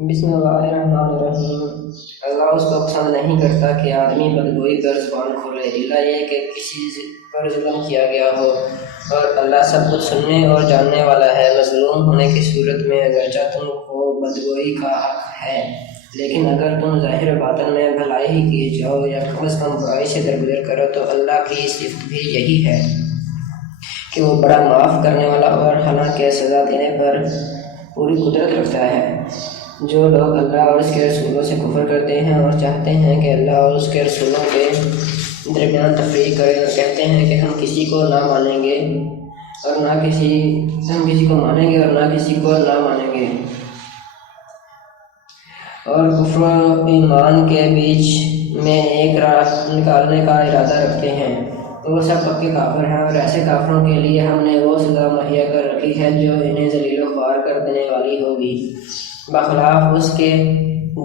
بسم اللہ الرحمن الرحیم۔ اللہ اس کو پسند نہیں کرتا کہ آدمی بدگوئی کر زبان کھولے، الا یہ کہ کسی پر ظلم کیا گیا ہو، اور اللہ سب کچھ سننے اور جاننے والا ہے۔ مظلوم ہونے کی صورت میں اگرچہ تم کو بدگوئی کا حق ہے، لیکن اگر تم ظاہر باطن میں بھلائی ہی کیے جاؤ یا کم از کم برائی سے درگزر کرو تو اللہ کی صفت بھی یہی ہے کہ وہ بڑا معاف کرنے والا اور حالانکہ سزا دینے پر پوری قدرت رکھتا ہے۔ جو لوگ اللہ اور اس کے رسولوں سے کفر کرتے ہیں اور چاہتے ہیں کہ اللہ اور اس کے رسولوں کے درمیان تفریق کریں اور کہتے ہیں کہ ہم کسی کو نہ مانیں گے اور نہ کسی کو مانیں گے اور نہ کسی کو نہ مانیں گے، اور کفر و ایمان کے بیچ میں ایک راہ نکالنے کا ارادہ رکھتے ہیں، تو وہ سب پکے کافر ہیں۔ اور ایسے کافروں کے لیے ہم نے وہ سزا مہیا کر رکھی ہے جو انہیں ذلیل و خوار کر دینے والی ہوگی، بخلاف اس کے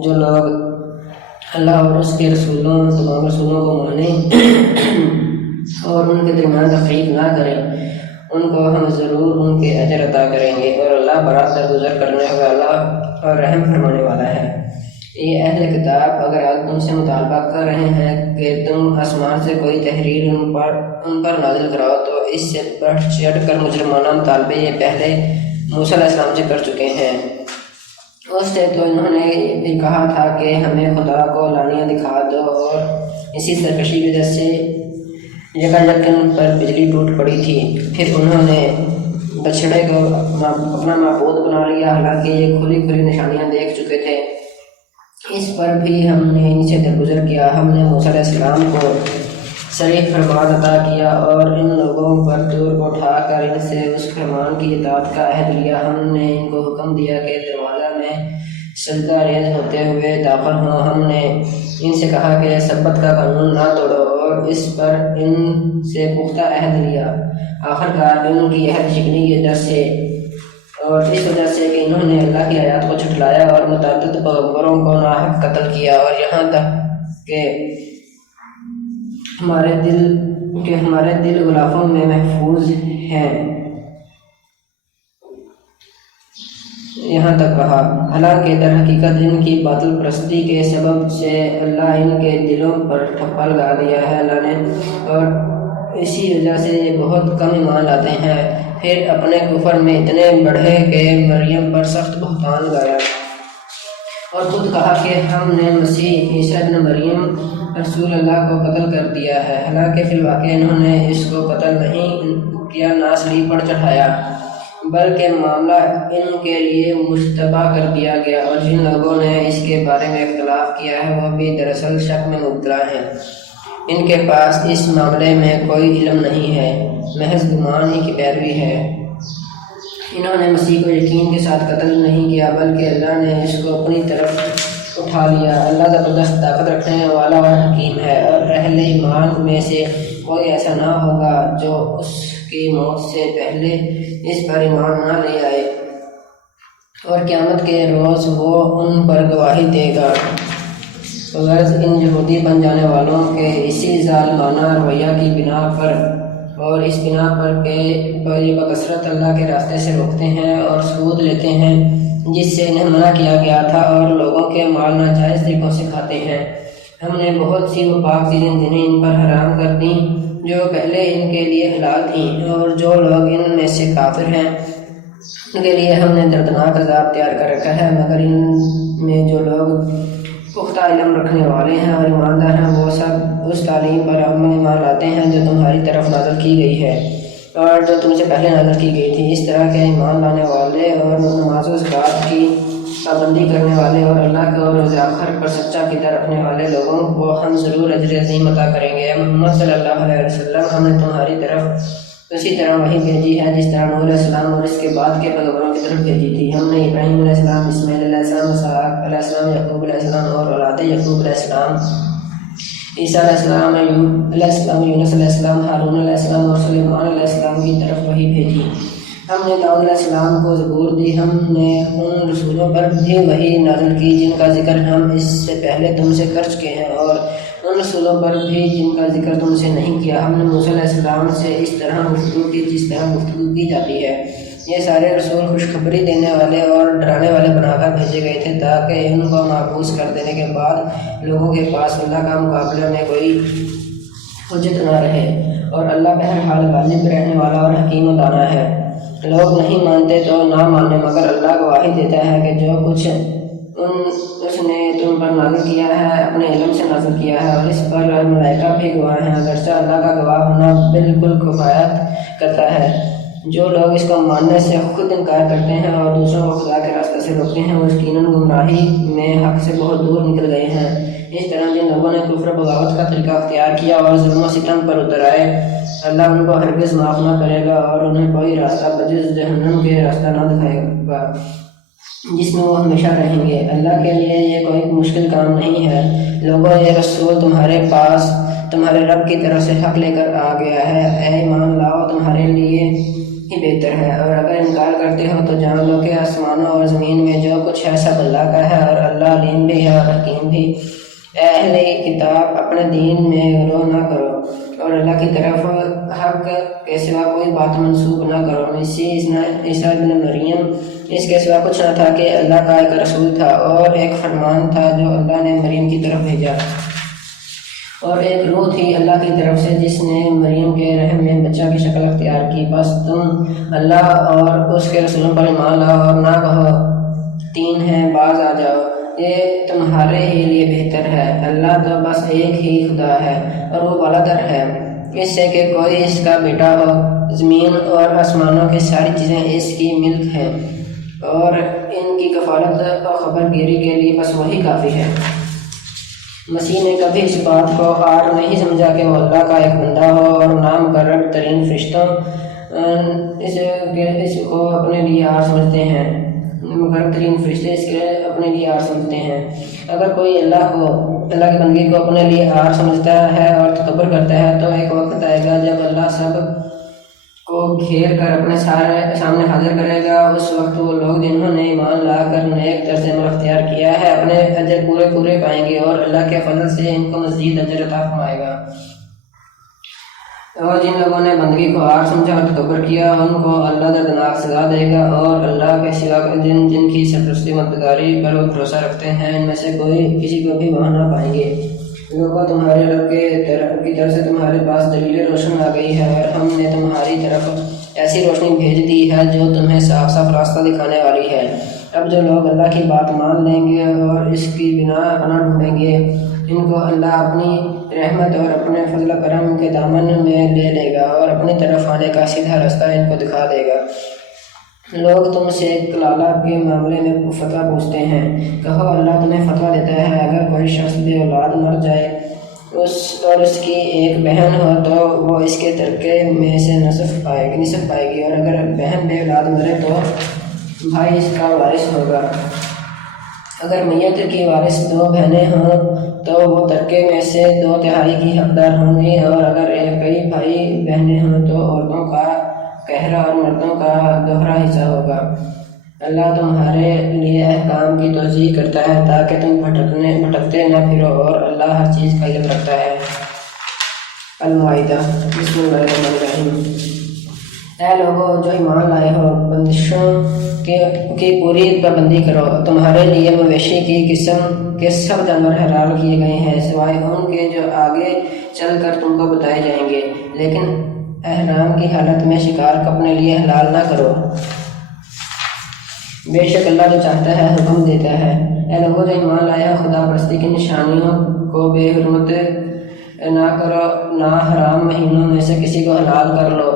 جو لوگ اللہ اور اس کے تمام رسولوں کو مانیں اور ان کے درمیان تفریق نہ کریں، ان کو ہم ضرور ان کے اجر عطا کریں گے، اور اللہ بڑا درگزر کرنے والا اور رحم فرمانے والا ہے۔ یہ اہل کتاب اگر آج تم سے مطالبہ کر رہے ہیں کہ تم آسمان سے کوئی تحریر ان پر نازل کراؤ، تو اس سے بڑھ چڑھ کر مجرمانہ مطالبے یہ پہلے موسیٰ علیہ السلام سے کر چکے ہیں۔ اس سے تو انہوں نے بھی کہا تھا کہ ہمیں خدا کو لانیاں دکھا دو، اور اسی سرکشی کی وجہ سے یکایک ان پر بجلی ٹوٹ پڑی تھی۔ پھر انہوں نے بچھڑے کو اپنا معبود بنا لیا، حالانکہ یہ کھلی نشانیاں دیکھ چکے تھے۔ اس پر بھی ہم نے ان سے درگزر کیا۔ ہم نے موسیٰ علیہ السلام کو صریح فرمان عطا کیا اور ان لوگوں پر دور کو اٹھا کر ان سے اس فرمان کی اطاعت کا عہد لیا۔ ہم نے ان کو حکم دیا کہ دروازہ میں سجدہ ریز ہوتے ہوئے داخل ہوں۔ ہم نے ان سے کہا کہ سبت کا قانون نہ توڑو، اور اس پر ان سے پختہ عہد لیا۔ آخرکار ان کی عہد شکنی کی وجہ سے اور اس وجہ سے کہ انہوں نے اللہ کی آیات کو جھٹلایا اور متعدد پیغمبروں کو ناحق قتل کیا، اور یہاں تک کہ ہمارے دل غلافوں میں محفوظ ہیں، یہاں تک کہا۔ حالانکہ در حقیقت ان کی باطل پرستی کے سبب سے اللہ ان کے دلوں پر ٹھپا لگا دیا ہے، اللہ نے، اور اسی وجہ سے یہ بہت کم ایمان لاتے ہیں۔ پھر اپنے کفر میں اتنے بڑھے کہ مریم پر سخت بہتان لگایا اور خود کہا کہ ہم نے مسیح عیسیٰ ابن مریم رسول اللہ کو قتل کر دیا ہے، حالانکہ فی الواقع انہوں نے اس کو قتل نہیں کیا، نہ صلیب پر چڑھایا، بلکہ معاملہ ان کے لیے مشتبہ کر دیا گیا، اور جن لوگوں نے اس کے بارے میں اختلاف کیا ہے وہ بھی دراصل شک میں مبتلا ہیں۔ ان کے پاس اس معاملے میں کوئی علم نہیں ہے، محض گمان ہی کی پیروی ہے۔ انہوں نے مسیح کو یقین کے ساتھ قتل نہیں کیا، بلکہ اللہ نے اس کو اپنی طرف اٹھا لیا۔ اللہ زبردست طاقت رکھنے والا اور حکیم ہے، اور اہل ایمان میں سے کوئی ایسا نہ ہوگا جو اس کی موت سے پہلے اس پر ایمان نہ لے آئے، اور قیامت کے روز وہ ان پر گواہی دے گا۔ غرض ان یہودی بن جانے والوں کے اسی ظالمانہ رویہ کی بنا پر اور اس بنا پر کہ یہ بکثرت اللہ کے راستے سے روکتے ہیں اور سود لیتے ہیں جس سے انہیں منع کیا گیا تھا، اور لوگوں کے مال ناجائز طریقوں سے کھاتے ہیں۔ ہم نے بہت سی پاک چیزیں ان پر حرام کر دیں جو پہلے ان کے لیے حلال تھیں، اور جو لوگ ان میں سے کافر ہیں ان کے لیے ہم نے دردناک عذاب تیار کر رکھا ہے، مگر ان میں جو لوگ پختہ علم رکھنے والے ہیں اور ایماندار ہیں وہ سب اس تعلیم پر ایمان لاتے ہیں جو تمہاری طرف نازل کی گئی ہے اور جو تم سے پہلے نازل کی گئی تھی۔ اس طرح کے ایمان لانے والے اور نماز و زکوٰۃ کی پابندی کرنے والے اور اللہ کے روز آخر پر سچا عقیدہ رکھنے والے لوگوں کو ہم ضرور اجر عظیم عطا کریں گے۔ محمد صلی اللہ علیہ وسلم ہم نے تمہاری طرف اسی طرح وحی بھیجی ہے جس طرح نوح علیہ السلام اور اس کے بعد کے پیغمبروں کی طرف بھیجی تھی۔ ہم نے ابراہیم علیہ السلام، اسماعیل علیہ السلام، اسحاق علیہ السلام، یعقوب علیہ السلام اور اولاد یعقوب علیہ السلام، عیسیٰ علیہ السلام، ایوب علیہ السلام، یونس علیہ السلام، ہارون علیہ السلام اور سلیمان علیہ السلام کی طرف وحی بھیجی۔ ہم نے داؤد علیہ السلام کو زبور دی۔ ہم نے ان رسولوں پر بھی وحی نازل کی جن کا ذکر ہم اس سے پہلے تم سے کر چکے ہیں، اور ان رسولوں پر بھی جن کا ذکر تم سے نہیں کیا۔ ہم نے موسیٰ علیہ السلام سے اس طرح گفتگو کی جس طرح گفتگو کی جاتی ہے، یہ سارے رسول خوشخبری دینے والے اور ڈرانے والے بنا کر بھیجے گئے تھے تاکہ ان کو محفوظ کر دینے کے بعد لوگوں کے پاس اللہ کا مقابلے میں کوئی حجت نہ رہے، اور اللہ بہرحال غالب رہنے والا اور حکیم و دانا ہے۔ لوگ نہیں مانتے تو نہ مانے، مگر اللہ گواہی دیتا ہے کہ جو کچھ اس نے تم پر نازل کیا ہے اپنے علم سے نازل کیا ہے، اور اس پر ملائکہ بھی گواہ ہیں، اگرچہ اللہ کا گواہ ہونا بالکل کفایت کرتا ہے۔ جو لوگ اس کو ماننے سے خود انکار کرتے ہیں اور دوسروں کو خدا کے راستے سے روکتے ہیں، وہ یقیناً گمراہی میں حق سے بہت دور نکل گئے ہیں۔ اس طرح جن لوگوں نے کفر و بغاوت کا طریقہ اختیار کیا اور ظلم و ستم پر اتر آئے، اللہ ان کو ہرگز معاف نہ کرے گا اور انہیں کوئی راستہ بجز جہنم کے راستہ نہ دکھائے گا جس میں وہ ہمیشہ رہیں گے۔ اللہ کے لیے یہ کوئی مشکل کام نہیں ہے۔ لوگوں، یہ رسول تمہارے پاس تمہارے رب کی طرف سے حق لے کر آ گیا ہے، اے ایمان لاؤ، تمہارے لیے ہی بہتر ہے، اور اگر انکار کرتے ہو تو جان لو کہ آسمانوں اور زمین میں جو کچھ ہے سب اللہ کا ہے، اور اللہ علیم بھی ہے اور حکیم بھی۔ اے اہل کتاب، اپنے دین میں غلو نہ کرو اور اللہ کی طرف حق کے سوا کوئی بات منسوب نہ کرو۔ عیسیٰ ابن مریم اس کے سوا کچھ نہ تھا کہ اللہ کا ایک رسول تھا، اور ایک فرمان تھا جو اللہ نے مریم کی طرف بھیجا، اور ایک روح تھی اللہ کی طرف سے جس نے مریم کے رحم میں بچہ کی شکل اختیار کی۔ بس تم اللہ اور اس کے رسولوں پر ایمان لاؤ اور نہ کہو تین ہیں باز آ جاؤ، یہ تمہارے ہی لیے بہتر ہے۔ اللہ تو بس ایک ہی خدا ہے، اور وہ بالاتر ہے اس سے کہ کوئی اس کا بیٹا ہو۔ زمین اور آسمانوں کی ساری چیزیں اس کی ملک ہیں، اور ان کی کفالت اور خبر گیری کے لیے بس وہی کافی ہے۔ مسیح نے کبھی اس بات کو عار نہیں سمجھا کہ وہ اللہ کا ایک بندہ ہو، اور نامقرر ترین فرشتوں اس کو اپنے لیے عار سمجھتے ہیں، مقرر ترین فرشتے اس کے اپنے لیے عار سمجھتے ہیں۔ اگر کوئی اللہ کی بندگی کو اپنے لیے عار سمجھتا ہے اور تکبر کرتا ہے تو ایک وقت آئے گا جب اللہ سب کو گھیر کر اپنے سامنے حاضر کرے گا۔ اس وقت وہ لوگ جنہوں نے ایمان لا کر نیک طرز عمل اختیار کیا ہے اپنے اجر پورے پائیں گے، اور اللہ کے فضل سے ان کو مزید اجر عطا فرمائے گا۔ اور جن لوگوں نے بندگی کو عار سمجھا اور تکبر کیا، ان کو اللہ دردناک سزا دے گا، اور اللہ کے سوا جن کی سرپرستی مددگاری پر وہ بھروسہ رکھتے ہیں ان میں سے کوئی کسی کو بھی وہاں نہ پائیں گے۔ لوگوں، تمہارے رب کی طرف سے تمہارے پاس دلیل روشن آ گئی ہے، اور ہم نے تمہاری طرف ایسی روشنی بھیج دی ہے جو تمہیں صاف صاف راستہ دکھانے والی ہے۔ اب جو لوگ اللہ کی بات مان لیں گے اور اس کی پناہ ڈھونڈیں گے، ان کو اللہ اپنی رحمت اور اپنے فضل و کرم کے دامن میں لے لے گا اور اپنی طرف آنے کا سیدھا راستہ ان کو دکھا دے گا۔ لوگ تم سے کلالہ کے معاملے میں فتویٰ پوچھتے ہیں، کہو اللہ تمہیں فتویٰ دیتا ہے، اگر کوئی شخص بے اولاد مر جائے اور اس کی ایک بہن ہو تو وہ اس کے ترکے میں سے نصف پائے گی، اور اگر بہن بے اولاد مرے تو بھائی اس کا وارث ہوگا۔ اگر میت کی وارث دو بہنیں ہوں تو وہ ترکے میں سے 2/3 کی حقدار ہوں گی، اور اگر کئی بھائی بہنیں ہوں تو عورتوں کا قہرہ اور مردوں کا دوہرا حصہ ہوگا۔ اللہ تمہارے لیے احکام کی توضیح کرتا ہے تاکہ تم بھٹکتے نہ پھرو، اور اللہ ہر چیز کا علم رکھتا ہے۔ المائدہ۔ بسم اللہ الرحمن الرحیم۔ اے لوگوں جو ایمان لائے ہو، بندشوں کی پوری پابندی کرو۔ تمہارے لیے مویشی کی قسم کے سب جانور حلال کیے گئے ہیں سوائے ان کے جو آگے چل کر تم کو بتائے جائیں گے، لیکن احرام کی حالت میں شکار کو اپنے لیے حلال نہ کرو۔ بے شک اللہ جو چاہتا ہے حکم دیتا ہے۔ اے لوگوں جو ایمان لائے ہو، خدا پرستی کی نشانیوں کو بے حرمت نہ کرو، نہ حرام مہینوں میں سے کسی کو حلال کر لو،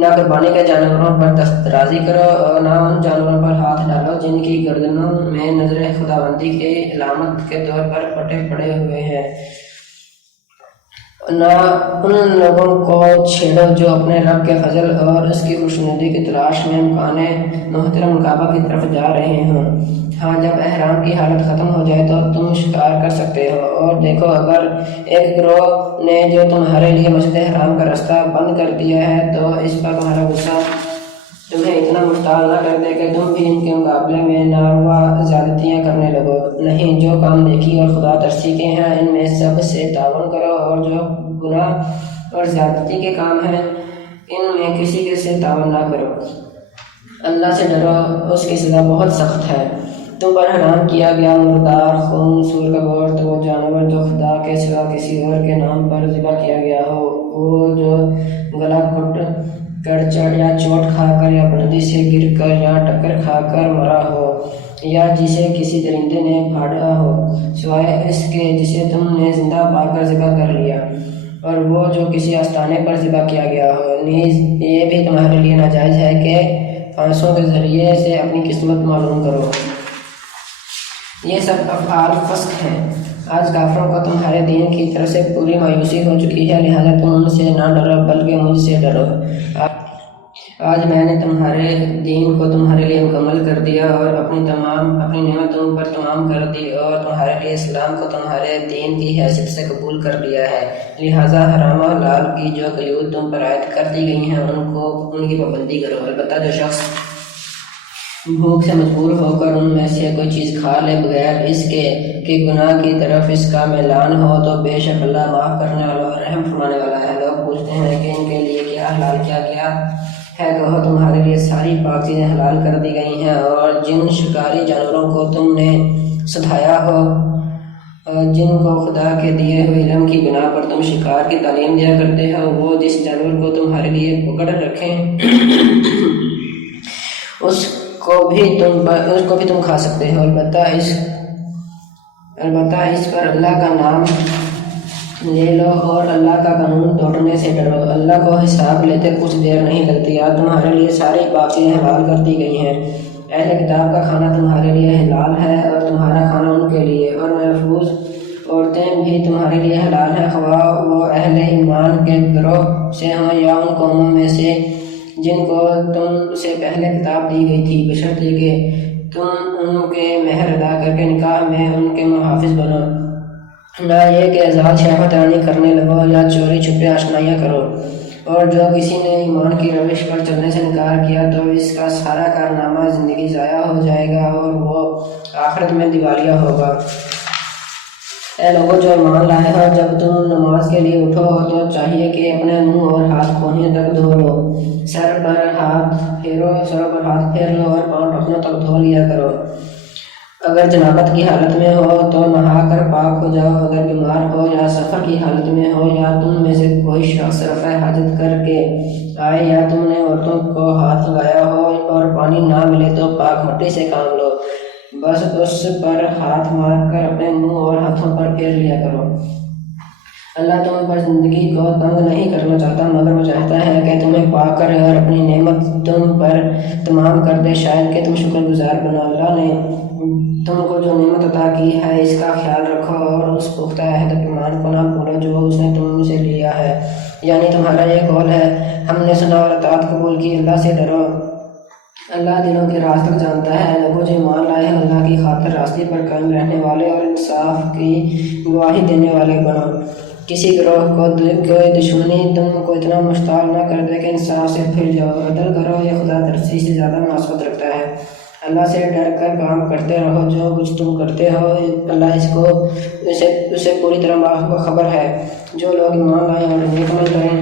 نہ قربانی کے جانوروں پر دسترازی کرو، اور نہ ان جانوروں پر ہاتھ ڈالو جن کی گردنوں میں نظر خداوندی کی علامت کے طور پر پٹے پڑے ہوئے ہیں، نہ ان لوگوں کو چھیڑو جو اپنے رب کے فضل اور اس کی خوشنودی کی تلاش میں مکان محترم کعبہ کی طرف جا رہے ہوں۔ ہاں، جب احرام کی حالت ختم ہو جائے تو تم شکار کر سکتے ہو۔ اور دیکھو، اگر ایک گروہ نے جو تمہارے لیے مسجد حرام کا راستہ بند کر دیا ہے تو اس پر تمہارا غصہ تمہیں اتنا مشتعل نہ کر دے کہ تم بھی ان کے مقابلے میں ناروا زیادتیاں کرنے لگو۔ نہیں، جو کام نیکی اور خدا ترسی کے ہیں ان میں سب سے تعاون کرو، اور جو گناہ اور زیادتی کے کام ہیں ان میں کسی کے سے تعاون نہ کرو۔ اللہ سے ڈرو، اس کی سزا بہت سخت ہے۔ تم پر حرام کیا گیا مردار خون، سور کا گوشت، وہ جانور جو خدا کے سوا کسی اور کے نام پر ذبح کیا گیا ہو، وہ جو گلا گھٹ کر یا چوٹ کھا کر یا بلندی سے گر کر یا ٹکر کھا کر مرا ہو، یا جسے کسی درندے نے پھاڑا ہو، سوائے اس کے جسے تم نے زندہ پا کر ذبح کر لیا، اور وہ جو کسی آستانے پر ذبح کیا گیا ہو۔ نیز یہ بھی تمہارے لیے ناجائز ہے کہ پھانسوں کے ذریعے سے اپنی قسمت معلوم کرو۔ یہ سب افعال فسق ہیں۔ آج کافروں کو تمہارے دین کی طرف سے پوری مایوسی ہو چکی ہے، لہذا تم ان سے نہ ڈرو بلکہ مجھ سے ڈرو۔ آج میں نے تمہارے دین کو تمہارے لیے مکمل کر دیا اور اپنی نعمت تم پر تمام کر دی، اور تمہارے لیے اسلام کو تمہارے دین کی حیثیت سے قبول کر لیا ہے، لہذا حرام و حلال کی جو قیود تم پر عائد کر دی گئی ہیں ان کی پابندی کرو۔ البتہ جو شخص بھوک سے مجبور ہو کر ان میں سے کوئی چیز کھا لے بغیر اس کے کہ گناہ کی طرف اس کا میلان ہو، تو بے شک اللہ معاف کرنے والا اور رحم فرمانے والا ہے۔ لوگ پوچھتے ہیں کہ ان کے لیے کیا حلال کیا گیا ہے، کہو تمہارے لیے ساری پاک چیزیں حلال کر دی گئی ہیں، اور جن شکاری جانوروں کو تم نے ستایا ہو، جن کو خدا کے دیے ہوئے علم کی بنا پر تم شکار کی تعلیم دیا کرتے ہو، وہ جس جانور کو تمہارے لیے پکڑ رکھیں اس کو بھی تم کھا سکتے ہو، البتہ اس پر اللہ کا نام لے لو اور اللہ کا قانون توڑنے سے ڈرو۔ اللہ کو حساب لیتے کچھ دیر نہیں لگتی۔ آج تمہارے لیے ساری پاک چیزیں حلال کر دی گئی ہیں۔ اہل کتاب کا کھانا تمہارے لیے حلال ہے اور تمہارا کھانا ان کے لیے، اور محفوظ عورتیں بھی تمہارے لیے حلال ہیں، خواہ وہ اہل ایمان کے گروہ سے ہوں یا ان قوموں میں سے جن کو تم سے پہلے کتاب دی گئی تھی، بشرط یہ کہ تم ان کے مہر ادا کر کے نکاح میں ان کے محافظ بنو، نہ یہ کہ ازاد شہوت رانی کرنے لگو یا چوری چھپے آشنائیاں کرو۔ اور جو کسی نے ایمان کی روش پر چلنے سے انکار کیا تو اس کا سارا کارنامہ زندگی ضائع ہو جائے گا اور وہ آخرت میں دیوالیہ ہوگا۔ اے لوگوں جو ایمان لائے ہو، جب تم نماز کے لیے اٹھو تو چاہیے کہ اپنے منہ اور ہاتھ کونیوں تک دھو لو، سر پر ہاتھ پھیر لو اور پاؤں ٹخنوں تک دھو لیا کرو۔ اگر جنابت کی حالت میں ہو تو نہا کر پاک ہو جاؤ، اگر بیمار ہو یا سفر کی حالت میں ہو یا تم میں سے کوئی شخص رفع حاجت کر کے آئے یا تم نے عورتوں کو ہاتھ لگایا ہو اور پانی نہ ملے تو پاک مٹی سے کام لو، بس اس پر ہاتھ مار کر اپنے منہ اور ہاتھوں پر پھیر لیا کرو۔ اللہ تم پر زندگی کو تنگ نہیں کرنا چاہتا، مگر وہ چاہتا ہے کہ تمہیں پاک کرے اور اپنی نعمت تم پر تمام کر دے، شاید کہ تم شکر گزار بنو۔ اللہ نے تم کو جو نعمت عطا کی ہے اس کا خیال رکھو اور اس پختہ عہد ایمان کو نہ بھولو جو اس نے تم سے لیا ہے، یعنی تمہارا یہ قول ہے ہم نے سنا اور اطاعت قبول کی۔ اللہ سے ڈرو، اللہ دلوں کے راز تک جانتا ہے۔ لوگوں جو ایمان لائے ہیں اللہ کی خاطر راستے پر قائم رہنے والے اور انصاف کی گواہی دینے والے بنو۔ کسی گروہ کو کوئی دشمنی تم کو اتنا مشتعل نہ کر دے کہ انصاف سے پھر جاؤ، عدل کرو، یہ خدا ترسی سے زیادہ مناسبت رکھتا ہے۔ اللہ سے ڈر کر کام کرتے رہو، جو کچھ تم کرتے ہو اللہ اسے پوری طرح خبر ہے۔ جو لوگ ایمان لائیں اور نیک عمل کریں،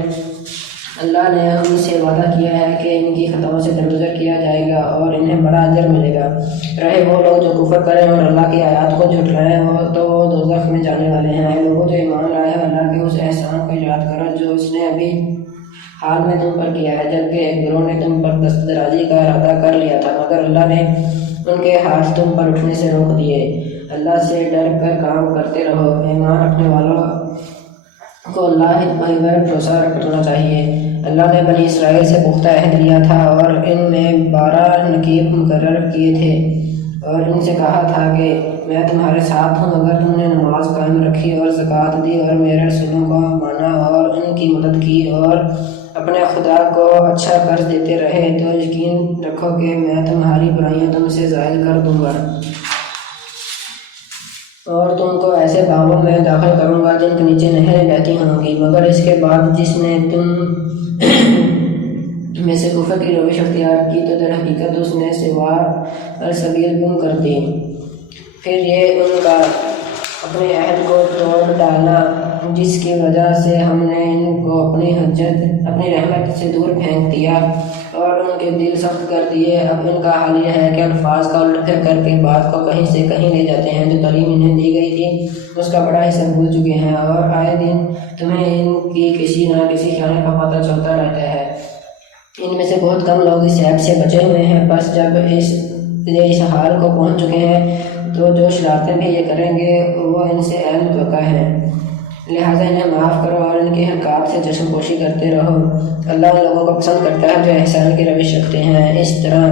اللہ نے ان سے وعدہ کیا ہے کہ ان کی خطاؤں سے درگزر کیا جائے گا اور انہیں بڑا اجر ملے گا۔ رہے وہ لوگ جو کفر کریں اور اللہ کی آیات کو جھٹلائیں تو وہ دوزخ میں جانے والے ہیں۔ لوگوں جو ایمان لائے ہیں اللہ کے اس احسان کو یاد کرو جو اس نے ابھی حال میں تم پر کیا ہے، جبکہ ایک گروہ نے تم پر دست درازی کا ارادہ کر لیا تھا مگر اللہ نے ان کے ہاتھ تم پر اٹھنے سے روک دیے۔ اللہ سے ڈر کر کام کرتے رہو، ایمان رکھنے والوں کو اللہ پر بھروسہ کرنا چاہیے۔ اللہ نے بنی اسرائیل سے پختہ عہد لیا تھا اور ان میں 12 نقیب مقرر کیے تھے اور ان سے کہا تھا کہ میں تمہارے ساتھ ہوں اگر تم نے نماز قائم رکھی اور زکوٰۃ دی اور میرے رسولوں کو مانا اور ان کی مدد کی اور اپنے خدا کو اچھا قرض دیتے رہے تو یقین رکھو کہ میں تمہاری برائیاں تم سے زائل کر دوں گا اور تم کو ایسے باغوں میں داخل کروں گا جن کے نیچے نہریں بہتی ہوں گی، مگر اس کے بعد جس نے تم میں سے کفر کی روش اختیار کی تو در حقیقت اس نے سوا السبیل گم کر دی۔ پھر یہ ان کا اپنے عہد کو توڑ ڈالنا جس کی وجہ سے ہم نے ان کو اپنی رحمت سے دور پھینک دیا اور ان کے دل سخت کر دیے۔ اب ان کا حال یہ ہے کہ الفاظ کا الٹ پھیر کر کے بات کو کہیں سے کہیں لے جاتے ہیں۔ جو تعلیم انہیں دی گئی تھی اس کا بڑا حصہ بھول چکے ہیں اور آئے دن تمہیں ان کی کسی نہ کسی خیال کا پتہ چلتا رہتا ہے۔ ان میں سے بہت کم لوگ اس عیب سے بچے ہوئے ہیں، بس جب اس حال کو پہنچ چکے ہیں تو جو شرارتیں بھی یہ کریں گے وہ ان سے عین متوقع ہے، لہٰذا انہیں معاف کرو اور ان کی حرکات سے چشم پوشی کرتے رہو۔ اللہ ان لوگوں کو پسند کرتا ہے جو احسان کی روش رکھتے ہیں۔ اس طرح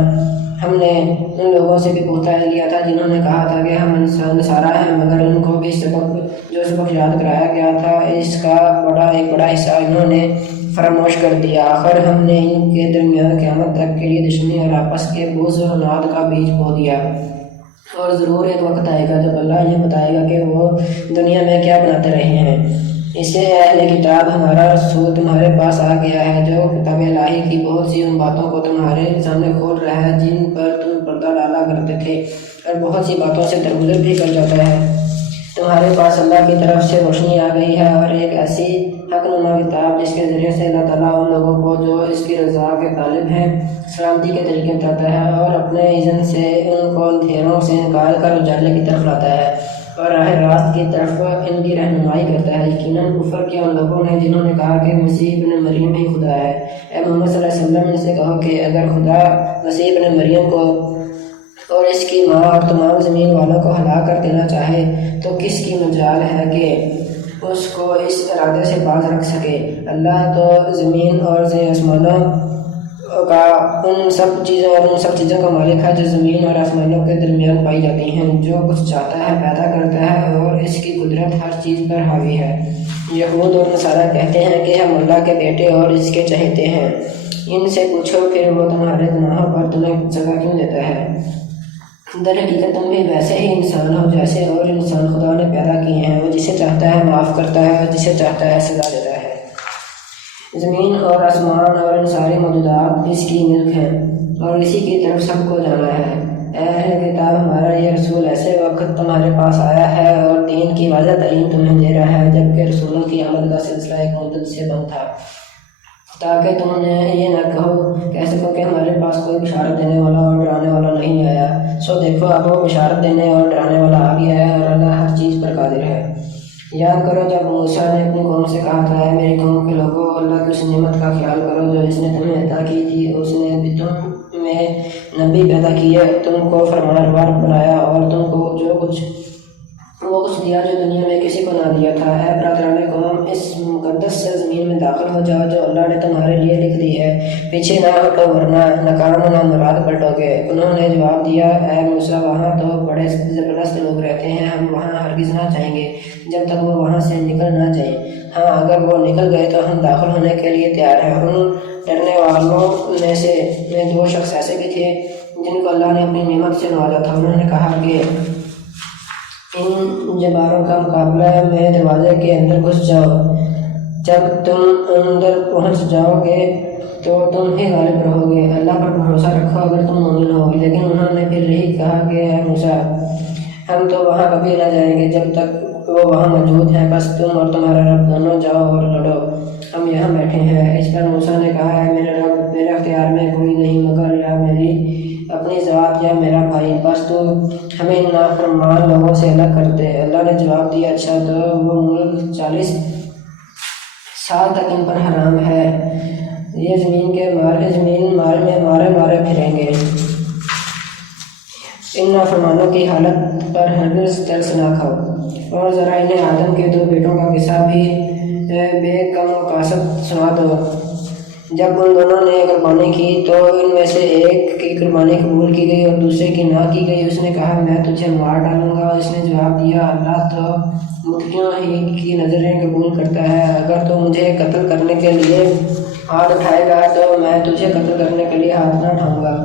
ہم نے ان لوگوں سے بھی پوچھا لیا تھا جنہوں نے کہا تھا کہ ہم نصارہ ہیں، مگر ان کو بھی جو سبق یاد کرایا گیا تھا اس کا ایک بڑا حصہ انہوں نے فراموش کر دیا۔ آخر ہم نے ان کے درمیان قیامت تک کے لیے دشمنی اور آپس کے بغض و عناد کا بیج بو دیا، اور ضرور ایک وقت آئے گا جب اللہ انہیں بتائے گا کہ وہ دنیا میں کیا بناتے رہے ہیں۔ اسے اہل کتاب، ہمارا رسول تمہارے پاس آ گیا ہے جو کتاب الہی کی بہت سی ان باتوں کو تمہارے سامنے کھول رہا ہے جن پر تم پردہ ڈالا کرتے تھے، اور بہت سی باتوں سے درگزر بھی کر جاتا ہے۔ تمہارے پاس اللہ کی طرف سے روشنی آ گئی ہے اور ایک ایسی حق نما کتاب جس کے ذریعے سے اللہ تعالیٰ ان لوگوں کو جو اس کی رضا کے طالب ہیں سلامتی کے طریقے بتاتا ہے اور اپنے اذن سے ان کو اندھیروں سے نکال کر اجالے کی طرف لاتا ہے اور راہ راست کی طرف ان کی رہنمائی کرتا ہے۔ یقیناً کفر کیا ان لوگوں نے جنہوں نے کہا کہ مسیح ابن مریم ہی خدا ہے۔ اے محمد صلی اللہ علیہ وسلم، ان سے کہو کہ اگر خدا مسیح ابن مریم کو اور اس کی ماں اور تمام زمین والوں کو ہلاک کر دینا چاہے تو کس کی مجال ہے کہ اس کو اس ارادے سے باز رکھ سکے؟ اللہ تو زمین اور آسمانوں کا ان سب چیزوں کا مالک ہے جو زمین اور آسمانوں کے درمیان پائی جاتی ہیں۔ جو کچھ چاہتا ہے پیدا کرتا ہے اور اس کی قدرت ہر چیز پر حاوی ہے۔ یہود اور نصارہ کہتے ہیں کہ ہم اللہ کے بیٹے اور اس کے چہیتے ہیں۔ ان سے پوچھو پھر وہ تمہارے گناہوں پر تمہیں سزا کیوں دیتا ہے؟ در حقیقت تم بھی ویسے ہی انسان ہو جیسے اور انسان خدا نے پیدا کیے ہیں۔ وہ جسے چاہتا ہے معاف کرتا ہے اور جسے چاہتا ہے سزا دیتا ہے۔ زمین اور آسمان اور ان ساری موجودات اس کی ملک ہیں اور اسی کی طرف سب کو جانا ہے۔ اے اہل کتاب، ہمارا یہ رسول ایسے وقت تمہارے پاس آیا ہے اور دین کی واضح تعلیم تمہیں دے رہا ہے جبکہ رسولوں کی آمد کا سلسلہ ایک مدت سے بند تھا، تاکہ تم نے یہ نہ کہہ سکو کہ ہمارے پاس کوئی بشارت دینے والا اور ڈرانے والا نہیں آیا۔ سو دیکھو، اب وہ بشارت دینے اور ڈرانے والا آ گیا ہے اور اللہ ہر چیز پر قادر ہے۔ یاد کرو جب موسیٰ نے اپنی قوم سے کہا تھا، اے میری قوم کے لوگوں، اللہ کی اس نعمت کا خیال کرو جو اس نے تمہیں عطا کی تھی۔ اس نے بھی تم میں نبی پیدا کیے، تم کو فرمانروار بنایا اور تم کو وہ کچھ دیا جو دنیا میں کسی کو نہ دیا تھا۔ اے برادران قوم، اس مقدس سرزمین میں داخل ہو جاؤ جو اللہ نے تمہارے لیے لکھ دی ہے، پیچھے نہ ہٹو ورنہ ناکام و نامراد پلٹو گے۔ انہوں نے جواب دیا، اے موسیٰ، وہاں تو بڑے زبردست لوگ رہتے ہیں، ہم وہاں ہرگز نہ جائیں گے جب تک وہ وہاں سے نکل نہ جائیں۔ ہاں، اگر وہ نکل گئے تو ہم داخل ہونے کے لیے تیار ہیں۔ ان ڈرنے والوں میں دو شخص ایسے بھی تھے جن کو اللہ نے اپنی نعمت سے نوازا تھا۔ انہوں نے کہا کہ ان جباروں کا مقابلہ میں دروازے کے اندر گھس جاؤ، جب تم اندر پہنچ جاؤ گے تو تم ہی غالب رہو گے، اللہ پر بھروسہ رکھو اگر تم مومن ہو۔ لیکن انہوں نے پھر یہی کہا کہ اے موسیٰ، ہم تو وہاں کبھی نہ جائیں گے جب تک وہ وہاں موجود ہیں، بس تم اور تمہارا رب دونوں جاؤ اور لڑو، ہم یہاں بیٹھے ہیں۔ اس پر موسیٰ نے کہا، اے میرے رب، میرے اختیار میں کوئی نہیں مگر یا میری اپنی ذات یا میرا بھائی، بس تو ہمیں ان نافرمان لوگوں سے الگ کر دے۔ اللہ نے جواب دیا، اچھا، تو وہ ملک 40 سال تک ان پر حرام ہے، یہ زمین مارے پھریں گے۔ ان نافرمانوں کی حالت پر ہرگز ترس نہ کھاؤ اور ذرا انہیں آدم کے 2 بیٹوں کا قصہ بھی بے کم و کاسط سنا دو۔ جب ان دونوں نے قربانی کی تو ان میں سے ایک کی قربانی قبول کی گئی اور دوسرے کی نہ کی گئی۔ اس نے کہا، میں تجھے مار ڈالوں گا۔ اس نے جواب دیا، اللہ تو متقیوں ہی کی نظریں قبول کرتا ہے، اگر تو مجھے قتل کرنے کے لیے ہاتھ اٹھائے گا تو میں تجھے قتل کرنے کے لیے ہاتھ نہ اٹھاؤں گا۔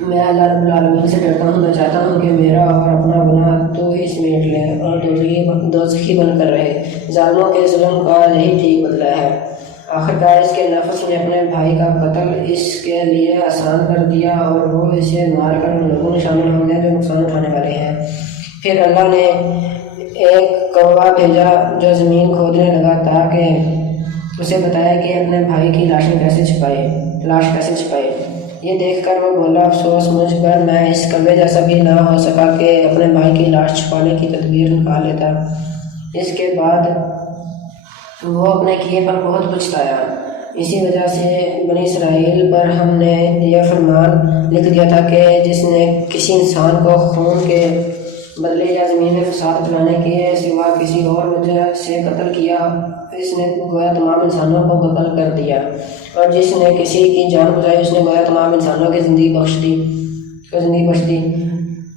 میں اللہ رب العالمین سے ڈرتا ہوں، میں چاہتا ہوں کہ میرا اور اپنا گناہ تو ہی سمیٹ لے اور دوزخی بن کر رہے۔ ظالموں کے ظلم کا یہی ٹھیک بدلہ ہے۔ آخرکار اس کے نفس نے اپنے بھائی کا قتل اس کے لیے آسان کر دیا اور وہ اسے مار کر ان لوگوں میں شامل ہو گیا جو نقصان اٹھانے والے ہیں۔ پھر اللہ نے ایک کوا بھیجا جو زمین کھودنے لگا تاکہ اسے بتایا کہ اپنے بھائی کی لاش کیسے چھپائے۔ یہ دیکھ کر وہ بولا، افسوس مجھ پر، میں اس کوے جیسا بھی نہ ہو سکا کہ اپنے بھائی کی لاش چھپانے کی تدبیر نکال لیتا۔ اس کے بعد وہ اپنے کیے پر بہت پچھتایا۔ اسی وجہ سے بنی اسرائیل پر ہم نے یہ فرمان لکھ دیا تھا کہ جس نے کسی انسان کو خون کے بدلے یا زمین میں فساد پھیلانے کے سوا کسی اور وجہ سے قتل کیا، اس نے گویا تمام انسانوں کو قتل کر دیا، اور جس نے کسی کی جان بچائی اس نے گویا تمام انسانوں کی زندگی بخش دی۔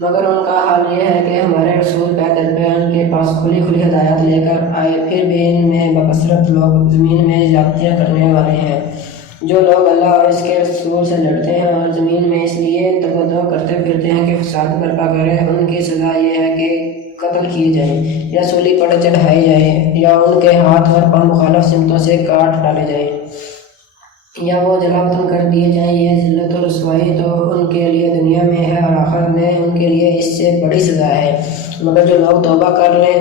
مگر ان کا حال یہ ہے کہ ہمارے رسول پے در پے ان کے پاس کھلی ہدایات لے کر آئے، پھر بھی ان میں بکثرت لوگ زمین میں زیادتیاں کرنے والے ہیں۔ جو لوگ اللہ اور اس کے رسول سے لڑتے ہیں اور زمین میں اس لیے تقدم کرتے پھرتے ہیں کہ فساد برپا کریں، ان کی سزا یہ ہے کہ قتل کیے جائیں یا سولی پر چڑھائے جائیں یا ان کے ہاتھ اور پاؤں مخالف سمتوں سے کاٹ ڈالے جائیں یا وہ جلا وطن کر دیے جائیں۔ یہ ذلت و رسوائی تو ان کے لیے دنیا میں ہے اور آخرت میں ان کے لیے اس سے بڑی سزا ہے۔ مگر جو لوگ توبہ کر لیں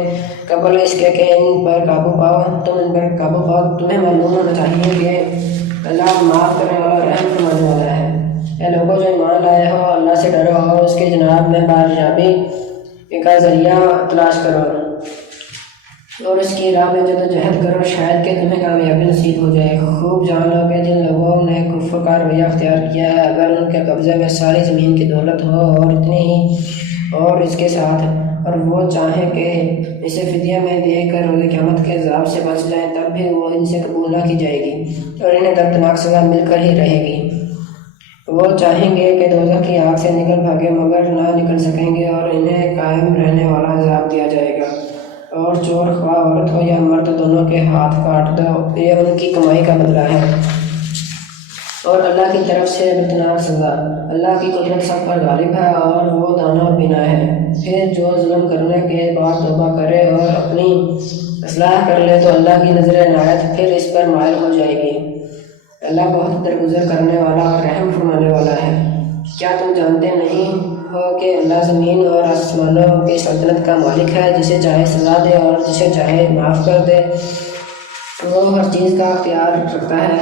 قبل اس کے کہ ان پر قابو پاؤ، تمہیں معلوم ہونا چاہیے کہ اللہ معاف کرنے والا اور رحم فرمانے والا ہے۔ اے لوگوں جو ایمان لائے ہو، اللہ سے ڈرو اور اس کے جناب میں بارجابی کا ذریعہ تلاش کرو اور اس کی راہ میں جدوجہد کرو، شاید کہ تمہیں کامیابی نصیب ہو جائے۔ خوب جان لو کہ جن لوگوں نے کفر کا رویہ اختیار کیا ہے، اگر ان کے قبضے میں ساری زمین کی دولت ہو اور اتنی ہی اور اس کے ساتھ، اور وہ چاہیں کہ اسے فدیہ میں دے کر روز قیامت کے عذاب سے بچ جائیں، تب بھی وہ ان سے قبول نہ کی جائے گی اور انہیں دردناک سزا مل کر ہی رہے گی۔ وہ چاہیں گے کہ دوزخ کی آگ سے نکل بھاگے مگر نہ نکل سکیں گے اور انہیں قائم رہنے والا عذاب دیا جائے گا۔ اور چور خواہ عورت ہو یا مرد، دونوں کے ہاتھ کاٹ دو، یہ ان کی کمائی کا بدلہ ہے اور اللہ کی طرف سے دردناک سزا۔ اللہ کی قدرت سب پر غالب ہے اور وہ دانا بینا ہے۔ پھر جو ظلم کرنے کے بعد توبہ کرے اور اپنی اصلاح کر لے تو اللہ کی نظر عنایت پھر اس پر مائل ہو جائے گی۔ اللہ بہت درگزر کرنے والا اور رحم فرمانے والا ہے۔ کیا تم جانتے نہیں ہو کہ اللہ زمین اور آسمانوں کی سلطنت کا مالک ہے، جسے چاہے سزا دے اور جسے چاہے معاف کر دے، وہ ہر چیز کا اختیار رکھتا ہے۔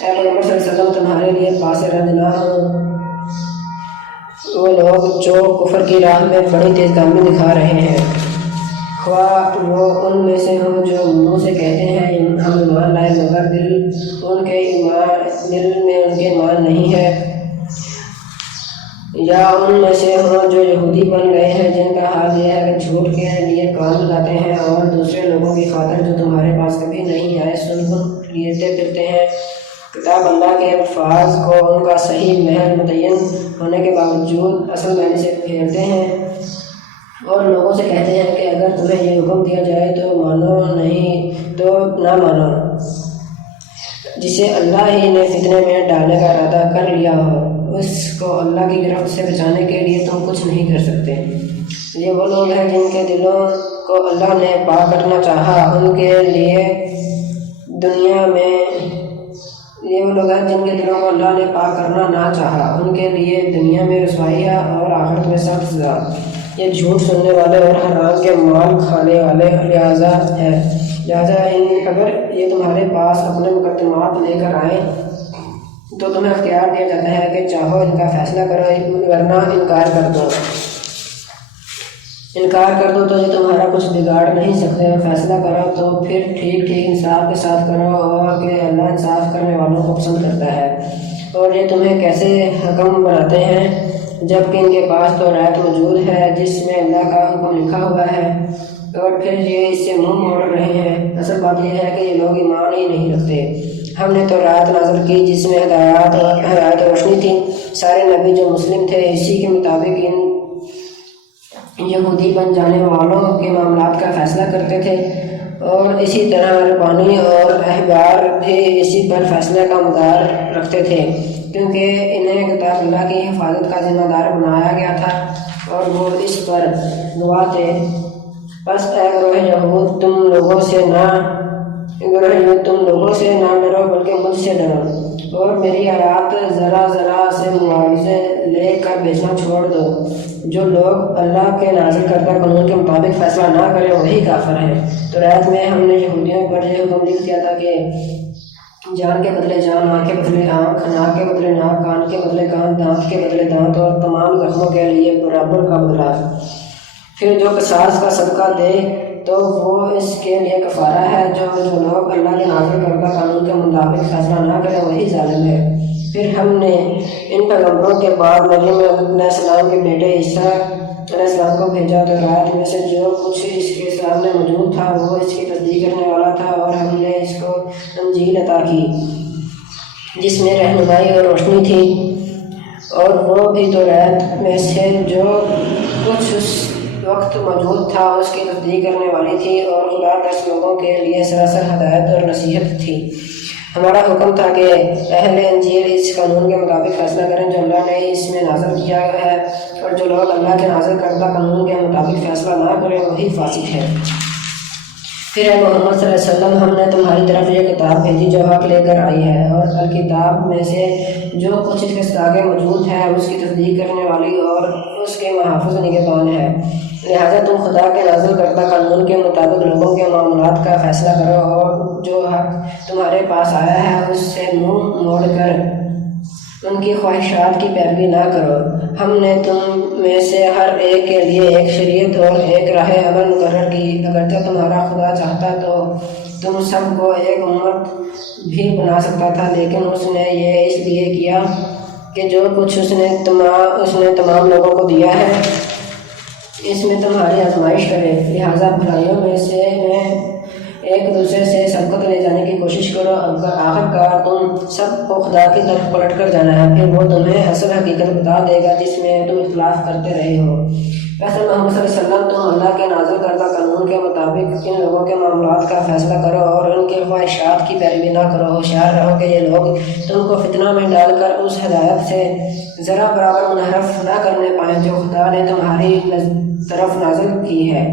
اے پیغمبر صلی اللہ علیہ وسلم، تمہارے لیے پاس رنج نہ ہوں وہ لوگ جو کفر کی راہ میں بڑی تیز گامی دکھا رہے ہیں، خواہ وہ ان میں سے ہوں جو منہ سے کہتے ہیں ہم ایمان لائے مگر دل میں ان کے ایمان نہیں ہے، یا ان میں سے ہوں جو یہودی بن گئے ہیں، جن کا حال یہ ہے کہ جھوٹ کے لیے کان لگاتے ہیں اور دوسرے لوگوں کی خاطر جو تمہارے پاس کبھی نہیں آئے سن لیتے پھرتے ہیں۔ کتاب اللہ کے الفاظ کو ان کا صحیح محل متعین ہونے کے باوجود اصل معنی سے پھیرتے ہیں اور لوگوں سے کہتے ہیں کہ اگر تمہیں یہ حکم دیا جائے تو مانو، نہیں تو نہ مانو۔ جسے اللہ ہی نے فتنے میں ڈالنے کا ارادہ کر لیا ہو، اس کو اللہ کی گرفت سے بچانے کے لیے تم کچھ نہیں کر سکتے۔ یہ وہ لوگ ہیں جن کے دلوں کو اللہ نے پاک کرنا چاہا، ان کے لیے دنیا میں رسوائی ہے اور آخرت میں سخت سزا۔ یہ جھوٹ سننے والے اور حرام کے مال کھانے والے لہٰذا اگر یہ تمہارے پاس اپنے مقدمات لے کر آئیں تو تمہیں اختیار دیا جاتا ہے کہ چاہو ان کا فیصلہ کرو ورنہ انکار کر دو تو یہ تمہارا کچھ بگاڑ نہیں سکتے، اور فیصلہ کرو تو پھر ٹھیک انصاف کے ساتھ کرو، اور کہ اللہ انصاف کرنے والوں کو پسند کرتا ہے۔ اور یہ تمہیں کیسے حکم بناتے ہیں جبکہ ان کے پاس تو رایت موجود ہے جس میں اللہ کا حکم لکھا ہوا ہے، اور پھر یہ اس سے منہ موڑ رہے ہیں۔ اصل بات یہ ہے کہ یہ لوگ ایمان ہی نہیں رکھتے۔ ہم نے تو رایت نازل کی جس میں ہدایت روشنی تھی۔ سارے نبی جو مسلم تھے اسی کے مطابق ان یہودی بن جانے والوں کے معاملات کا فیصلہ کرتے تھے، اور اسی طرح ربانی اور احبار بھی اسی پر فیصلے کا مدار رکھتے تھے، کیونکہ انہیں کتاب اللہ کی حفاظت کا ذمہ دار بنایا گیا تھا اور وہ اس پر گواہ تھے۔ بس اے گروہ یہود، تم لوگوں سے نہ ڈرو بلکہ مجھ سے ڈرو، اور میری آیات ذرا ذرا سے معاوضے لے کر بیچنا چھوڑ دو۔ جو لوگ اللہ کے نازل کردہ قانون کے مطابق فیصلہ نہ کریں وہی کافر ہیں۔ تو رات میں ہم نے یہودیوں پر یہ حکم لکھ دیا تھا کہ جان کے بدلے جان، آنکھ کے بدلے آنکھ، ناک کے بدلے ناک، کان کے بدلے کان، دانت کے بدلے دانت، اور تمام زخموں کے لیے برابر کا بدلہ۔ پھر جو قصاص کا صدقہ دے تو وہ اس کے لیے کفارہ ہے۔ جو لوگ اللہ کے نازل کردہ قانون کے مطابق فیصلہ نہ کریں وہی ظالم ہے۔ پھر ہم نے ان پیغمبروں کے بعد مریم علیہ السلام کے بیٹے عیسیٰ علیہ السلام کو بھیجا، تو رات میں سے جو کچھ اس کے سامنے موجود تھا وہ اس کی تصدیق کرنے والا تھا، اور ہم نے اس کو انجیل عطا کی جس میں رہنمائی اور روشنی تھی، اور وہ بھی تو رات میں سے جو کچھ اس وقت موجود تھا اس کی تصدیق کرنے والی تھی، اور خدا دس لوگوں کے لیے سراسر ہدایت اور نصیحت تھی۔ ہمارا حکم تھا کہ اہل انجیل اس قانون کے مطابق فیصلہ کریں جو اللہ نے اس میں نازل کیا ہے، اور جو لوگ اللہ کے نازل کردہ قانون کے مطابق فیصلہ نہ کریں وہی فاسق ہے۔ پھر اے محمد صلی اللہ علیہ وسلم، ہم نے تمہاری طرف یہ کتاب بھیجی جو حق لے کر آئی ہے، اور الکتاب میں سے جو کچھ اس کے آگے موجود ہے اس کی تصدیق کرنے والی اور اس کے محافظ نگہبان ہے۔ لہٰذا تم خدا کے نازل کردہ قانون کے مطابق لوگوں کے معاملات کا فیصلہ کرو، اور جو حق تمہارے پاس آیا ہے اس سے منہ موڑ کر ان کی خواہشات کی پیروی نہ کرو۔ ہم نے تم میں سے ہر ایک کے لیے ایک شریعت اور ایک راہ عمل مقرر کی۔ اگرچہ تمہارا خدا چاہتا تو تم سب کو ایک امت بھی بنا سکتا تھا، لیکن اس نے یہ اس لیے کیا کہ جو کچھ اس نے تمام لوگوں کو دیا ہے اس میں تمہاری آزمائش کرے۔ لہٰذا بھلائیوں میں سے ایک دوسرے سے سبقت لے جانے کی کوشش کرو۔ آخرکار تم سب کو خدا کی طرف پلٹ کر جانا ہے، پھر وہ تمہیں اصل حقیقت بتا دے گا جس میں تم اختلاف کرتے رہے ہو۔ ویسے محمد صلی اللہ علیہ وسلم، تم اللہ کے نازل کردہ قانون کے مطابق ان لوگوں کے معاملات کا فیصلہ کرو اور ان کے خواہشات کی پیروی نہ کرو۔ ہوشیار رہو کہ یہ لوگ تم کو فتنہ میں ڈال کر اس ہدایت سے ذرا برابر منحرف نہ کرنے پائیں جو خدا نے تمہاری طرف نازل کی ہے۔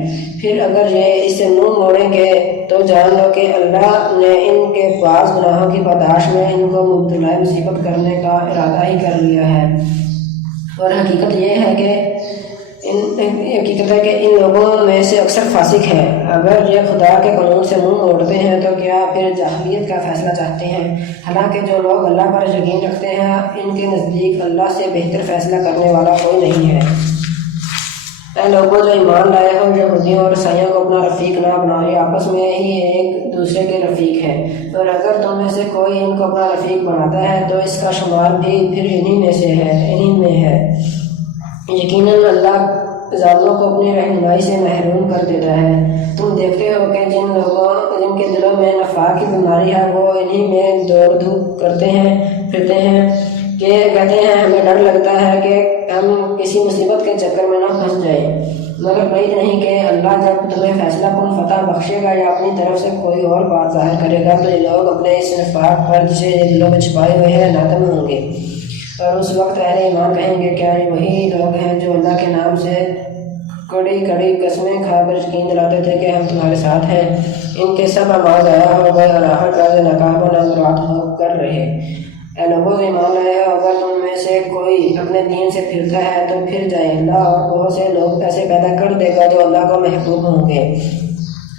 پھر اگر یہ اس سے منہ موڑیں گے تو جان لو کہ اللہ نے ان کے بعض گناہوں کی پاداش میں ان کو مبتلا مصیبت کرنے کا ارادہ ہی کر لیا ہے، اور حقیقت یہ ہے کہ ان لوگوں میں سے اکثر فاسق ہیں۔ اگر یہ خدا کے قانون سے منہ موڑتے ہیں تو کیا پھر جاہلیت کا فیصلہ چاہتے ہیں؟ حالانکہ جو لوگ اللہ پر یقین رکھتے ہیں ان کے نزدیک اللہ سے بہتر فیصلہ کرنے والا کوئی نہیں ہے۔ اے لوگوں جو ایمان لائے ہو، یہودیوں اور عیسائیوں کو اپنا رفیق نہ بناؤ، یہ آپس میں ہی ایک دوسرے کے رفیق ہیں، اور اگر تم میں سے کوئی ان کو اپنا رفیق بناتا ہے تو اس کا شمار بھی پھر انہی میں ہے۔ یقیناً اللہ ظالموں کو اپنی رہنمائی سے محروم کر دیتا ہے۔ تم دیکھتے ہو کہ جن کے دلوں میں نفاق کی بیماری ہے وہ انہی میں دوڑ دھوپ کرتے پھرتے ہیں کہ کہتے ہیں ہمیں ڈر لگتا ہے کہ ہم کسی مصیبت کے چکر میں نہ پھنس جائیں، مگر بعید نہیں کہ اللہ جب تمہیں فیصلہ کن فتح بخشے گا یا اپنی طرف سے کوئی اور بات ظاہر کرے گا تو یہ لوگ اپنے اس نفاق پر جسے دلوں میں چھپائے ہوئے ہیں نادم ہوں گے، اور اس وقت اہل ایمان کہیں گے کیا یہ وہی لوگ ہیں جو اللہ کے نام سے کڑی قسمیں کھا کر یقین دلاتے تھے کہ ہم تمہارے ساتھ ہیں؟ ان کے سب آواز آیا ہو گئے اور آخرکار ناکام و نامراد ہو کر رہے۔ اے لوگوں سے ایمان لائے ہو، اگر تم میں سے کوئی اپنے دین سے پھرتا ہے تو پھر جائے، اللہ اور بہت سے لوگ ایسے پیدا کر دے گا جو اللہ کو محبوب ہوں گے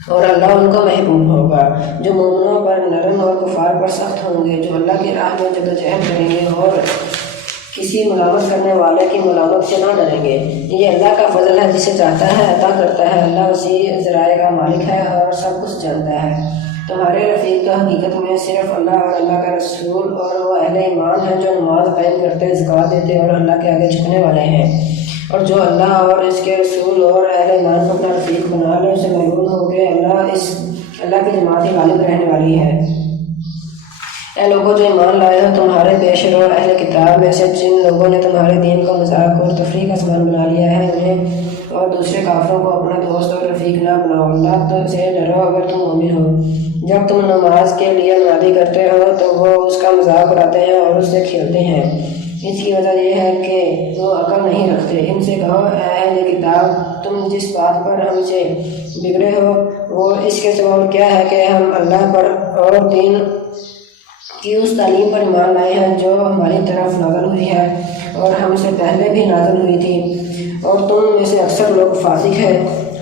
اور اللہ ان کو محبوب ہوگا، جو مومنوں پر نرم اور کفار پر سخت ہوں گے، جو اللہ کی راہ میں جدوجہد کریں گے اور کسی ملامت کرنے والے کی ملامت سے نہ ڈریں گے۔ یہ اللہ کا فضل ہے، جسے چاہتا ہے عطا کرتا ہے۔ اللہ وسیع ذرائع کا مالک ہے اور سب کچھ جانتا ہے۔ تمہارے رفیق تو حقیقت میں صرف اللہ اور اللہ کا رسول اور وہ اہل ایمان ہیں جو نماز قائم کرتے، زکوٰۃ دیتے اور اللہ کے آگے جھکنے والے ہیں، اور جو اللہ اور اس کے رسول اور اہل ایمان کو اپنا رفیق بنا لے اسے محروم ہو کہ اللہ کی جماعت ہی غالب رہنے والی ہے۔ اے لوگوں جو ایمان لائے ہو، تمہارے پیش رو اہل کتاب میں سے جن لوگوں نے تمہارے دین کو مذاق اور تفریح کا سامان بنا لیا ہے انہیں اور دوسرے کافروں کو اپنا دوست اور رفیق نہ بناؤ۔ اللہ سے ڈرو اگر تم مومن ہو۔ جب تم نماز کے لیے منادی کرتے ہو تو وہ اس کا مذاق اڑاتے ہیں اور اس سے کھیلتے ہیں، اس کی وجہ یہ ہے کہ وہ عقل نہیں رکھتے۔ ان سے کہو اے اہل کتاب، تم جس بات پر ہم سے بگڑے ہو وہ اس کے سوا کیا ہے کہ ہم اللہ پر اور دین کی اس تعلیم پر ایمان لائے ہیں جو ہماری طرف نازل ہوئی ہے، اور ہم سے پہلے بھی نازل ہوئی تھی، اور تم میں سے اکثر لوگ فاسق ہیں۔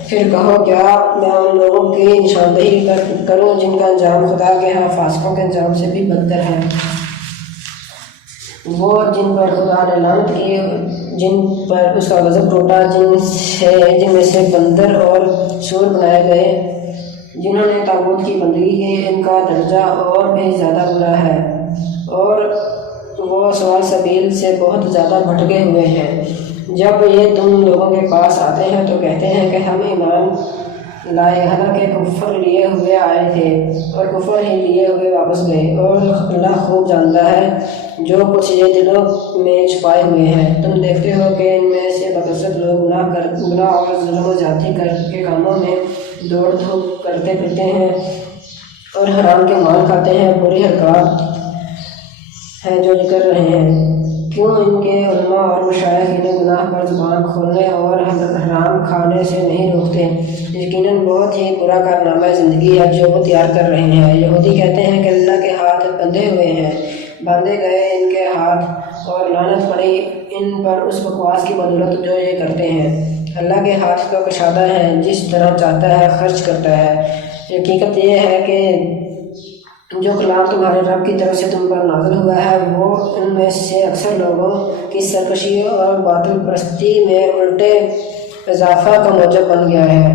پھر کہو کیا میں ان لوگوں کی نشاندہی کروں جن کا انجام خدا کے ہاں فاسقوں کے انجام سے بھی بدتر ہے؟ وہ جن پر خدا نے لعنت کی، جن پر اس کا غضب ٹوٹا، جن میں سے بندر اور سور بنائے گئے، جنہوں نے تاغوت کی بندگی کی، ان کا درجہ اور بھی زیادہ برا ہے، اور وہ سوال سبیل سے بہت زیادہ بھٹکے ہوئے ہیں۔ جب یہ تم لوگوں کے پاس آتے ہیں تو کہتے ہیں کہ ہم ایمان لائے، حالانکہ کفر لیے ہوئے آئے تھے اور کفر ہی لیے ہوئے واپس گئے، اور اللہ خوب جانتا ہے جو کچھ یہ دلوں میں چھپائے ہوئے ہیں۔ تم دیکھتے ہو کہ ان میں سے بکثرت لوگ گناہ اور ظلم و زیادتی کے کاموں میں دوڑ دھوپ کرتے پھرتے ہیں اور حرام کے مال کھاتے ہیں۔ بری حرکات ہیں جو یہ کر رہے ہیں۔ کیوں ان کے علماء اور مشائخ انہیں گناہ پر زبان کھولنے اور حرام کھانے سے نہیں روکتے؟ یقیناً بہت ہی برا کارنامہ زندگی ہے جو وہ تیار کر رہے ہیں۔ یہودی کہتے ہیں کہ اللہ کے ہاتھ بندھے ہوئے ہیں، باندھے گئے ان کے ہاتھ، اور لعنت پڑی ان پر اس بکواس کی بدولت جو یہ کرتے ہیں۔ اللہ کے ہاتھ تو کشادہ ہے، جس طرح چاہتا ہے خرچ کرتا ہے۔ حقیقت یہ ہے کہ جو کلام تمہارے رب کی طرف سے تم پر نازل ہوا ہے وہ ان میں سے اکثر لوگوں کی سرکشی اور باطل پرستی میں الٹے اضافہ کا موجب بن گیا ہے،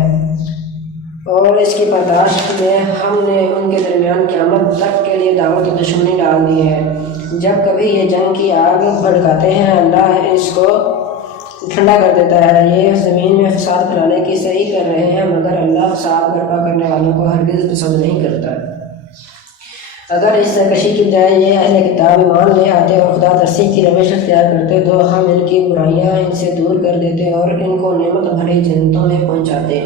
اور اس کی برداشت میں ہم نے ان کے درمیان قیامت تک کے لیے دعوت و دشمنی ڈال دی ہے۔ جب کبھی یہ جنگ کی آگ بھڑکاتے ہیں اللہ اس کو ٹھنڈا کر دیتا ہے۔ یہ زمین میں فساد پھیلانے کی صحیح کر رہے ہیں، مگر اللہ فساد برپا کرنے والوں کو ہرگز پسند نہیں کرتا۔ اگر اس سرکشی کی بجائے یہ اہل کتاب ایمان لے آتے اور خدا ترسی کی روش اختیار کرتے تو ہم ان کی برائیاں ان سے دور کر دیتے اور ان کو نعمت بھری جنتوں میں پہنچاتے۔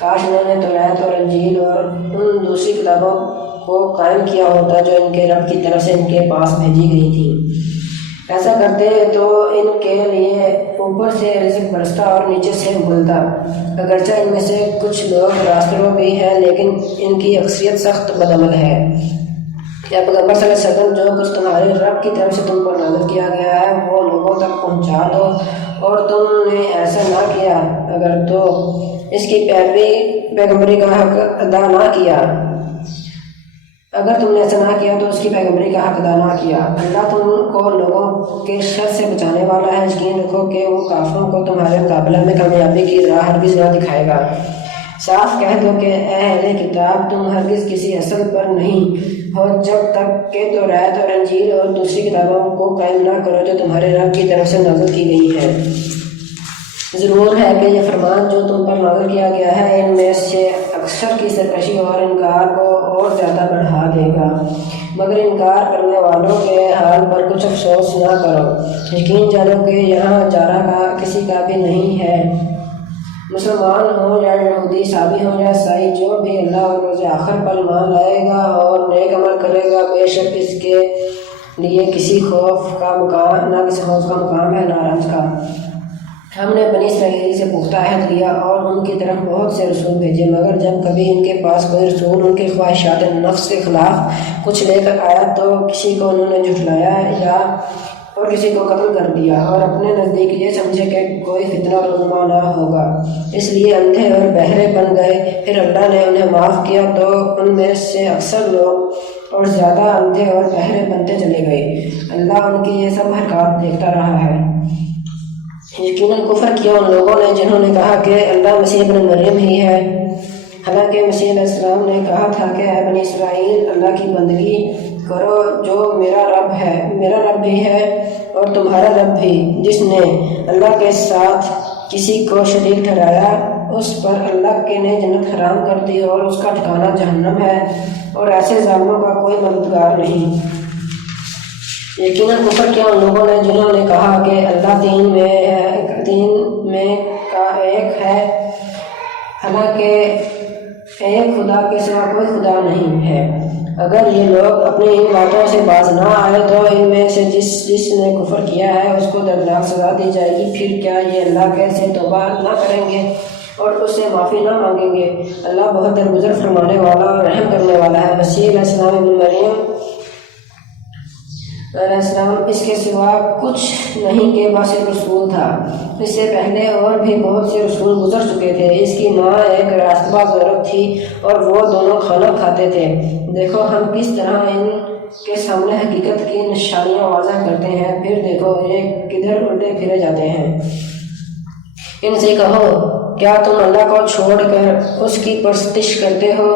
کاش انہوں نے توریت اور انجیل اور ان دوسری کتابوں کو قائم کیا ہوتا جو ان کے رب کی طرف سے ان کے پاس بھیجی گئی تھیں۔ ایسا کرتے تو ان کے لیے اوپر سے رزق برستا اور نیچے سے ابلتا۔ اگرچہ ان میں سے کچھ لوگ راسترو بھی ہیں، لیکن ان کی اکثریت سخت بدعمل ہے۔ یا پیغمبر صلی اللہ علیہ وسلم جو کچھ تمہارے رب کی طرف سے تم پر نازل کیا گیا ہے وہ لوگوں تک پہنچا دو، اور تم نے ایسا نہ کیا اگر تو اس کی پیغمبری کا حق ادا نہ کیا۔ اگر تم نے ایسا نہ کیا تو اس کی پیغمبری کا حق ادا نہ کیا۔ اللہ تم کو لوگوں کے شر سے بچانے والا ہے۔ یقین رکھو کہ وہ کافروں کو تمہارے مقابلہ میں کامیابی کی راہ ہرگز نہ دکھائے گا۔ صاف کہہ دو کہ اے اہل کتاب تم ہرگز کسی اصل پر نہیں ہو جب تک کہ توریت اور انجیل اور دوسری کتابوں کو قائم نہ کرو جو تمہارے رب کی طرف سے نازل کی گئی ہے۔ ضرور ہے کہ یہ فرمان جو تم پر نازل کیا گیا ہے ان میں سے اکثر کی سرکشی اور انکار کو اور زیادہ بڑھا دے گا، مگر انکار کرنے والوں کے حال پر کچھ افسوس نہ کرو۔ یقین جانو کہ یہاں چارہ کا کسی کا بھی نہیں ہے، مسلمان ہوں یا یہودی، عیسائی ہوں یا عیسائی، جو بھی اللہ اور روز آخر پر ایمان لائے گا اور نیک عمل کرے گا بے شک اس کے لیے کسی خوف کا مقام ہے نہ رنج کا۔ ہم نے بنی اسرائیل سے پختہ عہد لیا اور ان کی طرف بہت سے رسول بھیجے، مگر جب کبھی ان کے پاس کوئی رسول ان کے خواہشات نفس کے خلاف کچھ لے کر آیا تو کسی کو انہوں نے جھٹلایا اور کسی کو قتل کر دیا، اور اپنے نزدیک یہ سمجھے کہ کوئی فتنہ رونما نہ ہوگا، اس لیے اندھے اور بہرے بن گئے۔ پھر اللہ نے انہیں معاف کیا تو ان میں سے اکثر لوگ اور زیادہ اندھے اور بہرے بنتے چلے گئے۔ اللہ ان کی یہ سب حرکات دیکھتا رہا ہے۔ یقیناً کفر کیا ان لوگوں نے جنہوں نے کہا کہ اللہ مسیح ابن مریم ہی ہے، حالانکہ مسیح علیہ السلام نے کہا تھا کہ اے بنی اسرائیل اللہ کی بندگی کرو جو میرا رب بھی ہے اور تمہارا رب بھی۔ جس نے اللہ کے ساتھ کسی کو شریک ٹھہرایا اس پر اللہ کے نے جنت حرام کر دی اور اس کا ٹھکانہ جہنم ہے، اور ایسے ظالموں کا کوئی مددگار نہیں۔ یقیناً کفر کیا ان لوگوں نے جنہوں نے کہا کہ اللہ تین میں کا ایک ہے، حالانکہ ایک خدا کے سوا کوئی خدا نہیں ہے۔ اگر یہ لوگ اپنی ان باتوں سے باز نہ آئے تو ان میں سے جس نے کفر کیا ہے اس کو دردناک سزا دی جائے گی۔ پھر کیا یہ اللہ سے توبہ نہ کریں گے اور اس سے معافی نہ مانگیں گے؟ اللہ بہت درگزر فرمانے والا اور رحم کرنے والا ہے۔ مسیح علیہ السلام ابن مریم علیہ السلام اس کے سوا کچھ نہیں کہ بس ایک رسول تھا۔ اس سے پہلے اور بھی بہت سے رسول گزر چکے تھے۔ اس کی ماں ایک راست باز عورت تھی اور وہ دونوں کھانا کھاتے تھے۔ دیکھو ہم کس طرح ان کے سامنے حقیقت کی نشانیاں واضح کرتے ہیں، پھر دیکھو یہ کدھر الٹے پھرے جاتے ہیں۔ ان سے کہو کیا تم اللہ کو چھوڑ کر اس کی پرستش کرتے ہو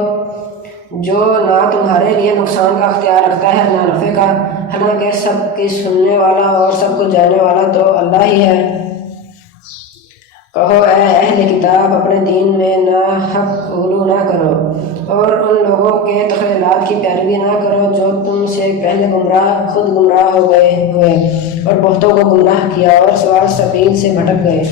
جو نہ تمہارے لیے نقصان کا اختیار رکھتا ہے نہ نفع کا، حالانکہ سب کی سننے والا اور سب کو جاننے والا تو اللہ ہی ہے۔ کہو اے اہل کتاب اپنے دین میں ناحق غلو نہ کرو اور ان لوگوں کے تخیلات کی پیروی نہ کرو جو تم سے پہلے خود گمراہ ہو گئے ہوئے اور بہتوں کو گمراہ کیا اور سوال سبیل سے بھٹک گئے۔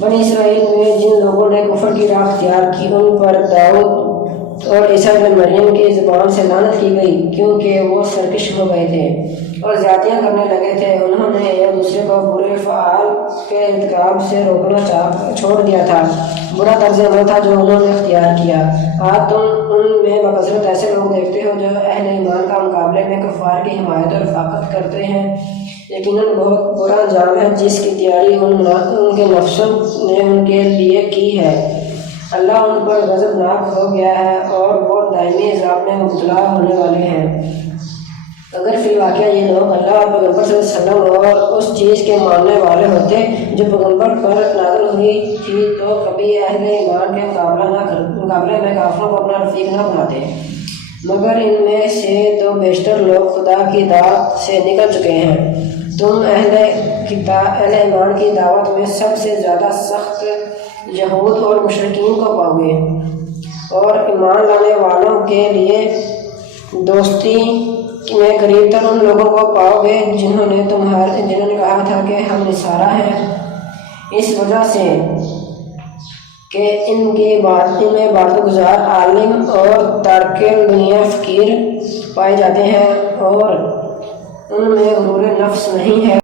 بنی اسرائیل میں جن لوگوں نے کفر کی راہ اختیار کی ان پر داؤد اور عیسیٰ بن مریم کی زبان سے لعنت کی گئی، کیونکہ وہ سرکش ہو گئے تھے اور زیادتیاں کرنے لگے تھے۔ انہوں نے ایک دوسرے کو برے افعال کے ارتکاب سے روکنا چھوڑ دیا تھا، برا طرز عمل تھا جو انہوں نے اختیار کیا۔ آج تم ان میں بکثرت ایسے لوگ دیکھتے ہو جو اہل ایمان کا مقابلے میں کفار کی حمایت اور رفاقت کرتے ہیں۔ یقیناً بہت برا انجام ہے جس کی تیاری ان کے نفسوں نے ان کے لیے کی ہے۔ اللہ ان پر غضبناک ہو گیا ہے اور وہ دائمی عذاب میں مبتلا ہونے والے ہیں۔ اگر فی الواقع یہ لوگ اللہ اور پیغمبر صلی اللہ علیہ وسلم اور اس چیز کے ماننے والے ہوتے جو پیغمبر پر نازل ہوئی تھی تو کبھی اہل ایمان کے مقابلے میں کافروں کو اپنا رفیق نہ بناتے، مگر ان میں سے تو بیشتر لوگ خدا کی دعوت سے نکل چکے ہیں۔ تم اہل ایمان کی دعوت میں سب سے زیادہ سخت یہود اور مشرکین کو پاؤ گے، اور ایمان لانے والوں کے لیے دوستی میں قریب تر ان لوگوں کو پاؤ گے جنہوں نے کہا تھا کہ ہم نصارہ ہیں، اس وجہ سے کہ ان میں باطل گزار عالم اور تارک دنیا فقیر پائے جاتے ہیں اور ان میں غرور نفس نہیں ہے۔